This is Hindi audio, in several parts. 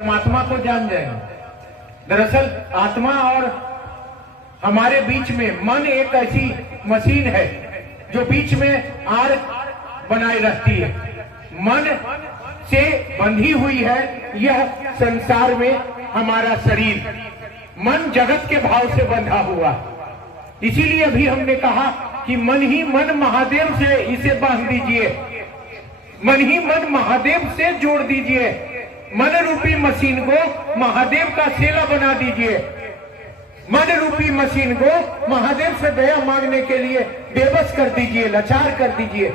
परमात्मा को जान जाएंगे। दरअसल आत्मा और हमारे बीच में मन एक ऐसी मशीन है जो बीच में आर बनाए रखती है। मन से बंधी हुई है यह संसार में हमारा शरीर। मन जगत के भाव से बंधा हुआ, इसीलिए अभी हमने कहा कि मन ही मन महादेव से इसे बांध दीजिए, मन ही मन महादेव से जोड़ दीजिए, मन रूपी मशीन को महादेव का सेला बना दीजिए। मन रूपी मशीन को महादेव से दया मांगने के लिए बेबस कर दीजिए, लाचार कर दीजिए।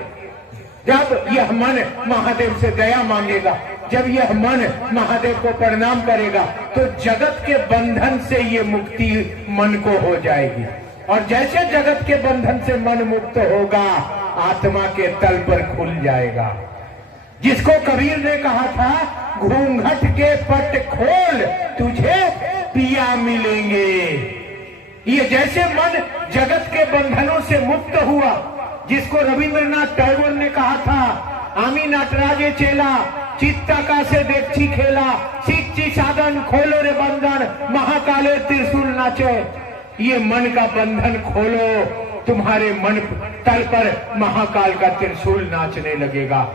जब यह मन महादेव से दया मांगेगा, जब यह मन महादेव को प्रणाम करेगा, तो जगत के बंधन से ये मुक्ति मन को हो जाएगी। और जैसे जगत के बंधन से मन मुक्त होगा, आत्मा के तल पर खुल जाएगा। जिसको कबीर ने कहा था, घूंघट के पट खोल तुझे पिया मिलेंगे। ये जैसे मन जगत के बंधनों से मुक्त हुआ, जिसको रविंद्रनाथ टैगोर ने कहा था, आमी नटराजे चेला चित्ता का से देखी खेला, शिक्षी साधन खोलो रे बंधन, महाकाले त्रिशूल नाचे। ये मन का बंधन खोलो, तुम्हारे मन तल पर महाकाल का त्रिशूल नाचने लगेगा।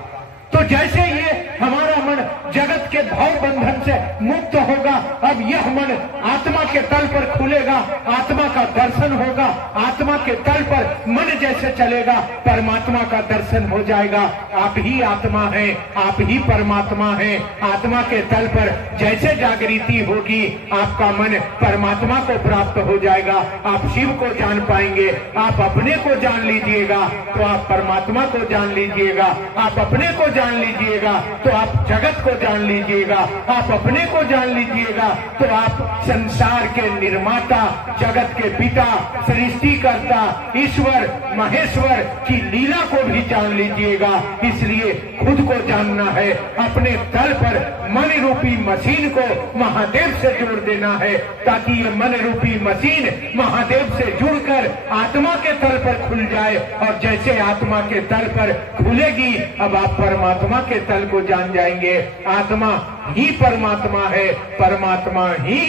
तो जैसे ये हमारा मन जगत के भाव बंधन से मुक्त होगा, अब यह मन आत्मा के तल पर खुलेगा, आत्मा का दर्शन होगा। आत्मा के तल पर मन जैसे चलेगा, परमात्मा का दर्शन हो जाएगा। आप ही आत्मा हैं, आप ही परमात्मा हैं। आत्मा के तल पर जैसे जागृति होगी, आपका मन परमात्मा को प्राप्त हो जाएगा। आप शिव को जान पाएंगे। आप अपने को जान लीजिएगा तो आप परमात्मा को जान लीजिएगा। आप अपने को जान लीजिएगा तो आप जगत को जान लीजिएगा। आप अपने को जान लीजिएगा तो आप संसार के निर्माता, जगत के पिता, सृष्टिकर्ता, ईश्वर महेश्वर की लीला को भी जान लीजिएगा। इसलिए खुद को जानना है, अपने तल पर मन रूपी मशीन को महादेव से जोड़ देना है, ताकि ये मन रूपी मशीन महादेव से जुड़कर आत्मा के तल पर खुल जाए। और जैसे आत्मा के तल पर खुलेगी, अब आप परमात्मा के तल को जान जाएंगे। आत्मा ही परमात्मा है, परमात्मा ही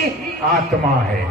आत्मा है।